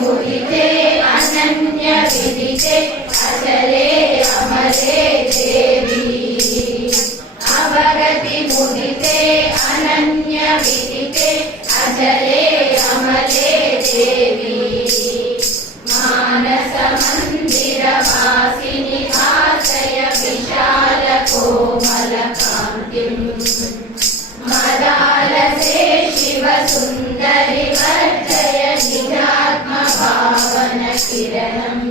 मुदिते अनन्य विदिते अचले अमले देवी अवगति मुदिते अनन्य विदिते अचले अमले देवी मानस मंदिर वासिनि भासय विशाल कोमल कान्तिं मदालसे शिव सुन्दरि वर्धय निजात्म भावन किरणम्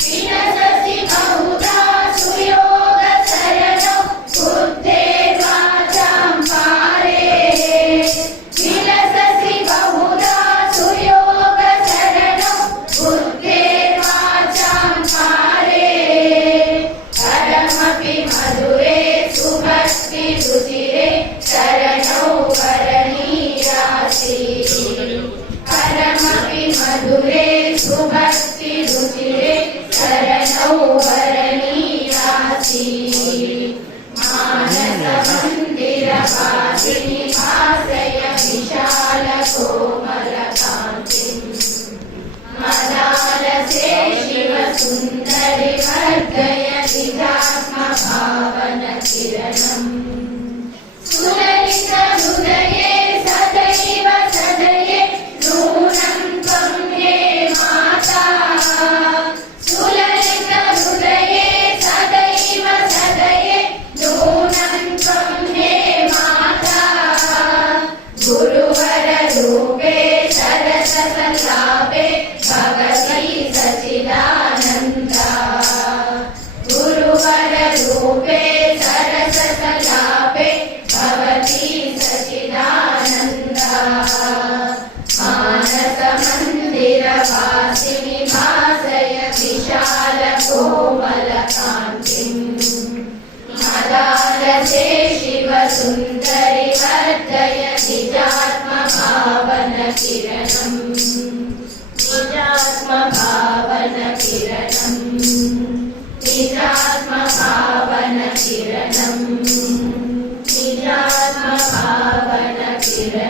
विलससि बहुधा सुयोग शरणौ बुद्धे वाचां पारे विलससि बहुधा सुयोग शरणौ बुद्धे वाचां पारे परमपि मधुरे सुभक्ति रुचिरे शरणौ वरणीयासि परमपि मधुरे सुभक्ति रुचिरे शरणौ वरणीयासि मानस मंदिर वासिनि भासय विशाल कोमल कान्तिं मदालसे शिव सुन्दरि वर्धय निजात्म भावन किरणम् सुललित हृदये सदैव सदये नूनं त्वं हे माता सुललित हृदये सदैव सदये नूनं त्वं हे माता गुरुवर रूपे सरस सल्लापे भगवती सच्चिदानन्दा गुरुवर रूपे सरस सल्लापे भवती सच्चिदानन्दा मानस मंदिर वासिनि भासय विशाल कोमल कान्तिं मदालसे शिव सुन्दरि वर्धय निजात्म भावन किरणम् निजात्म भावन किरणम् निजात्म भावन किरणम् निजात्म भावन किरणम्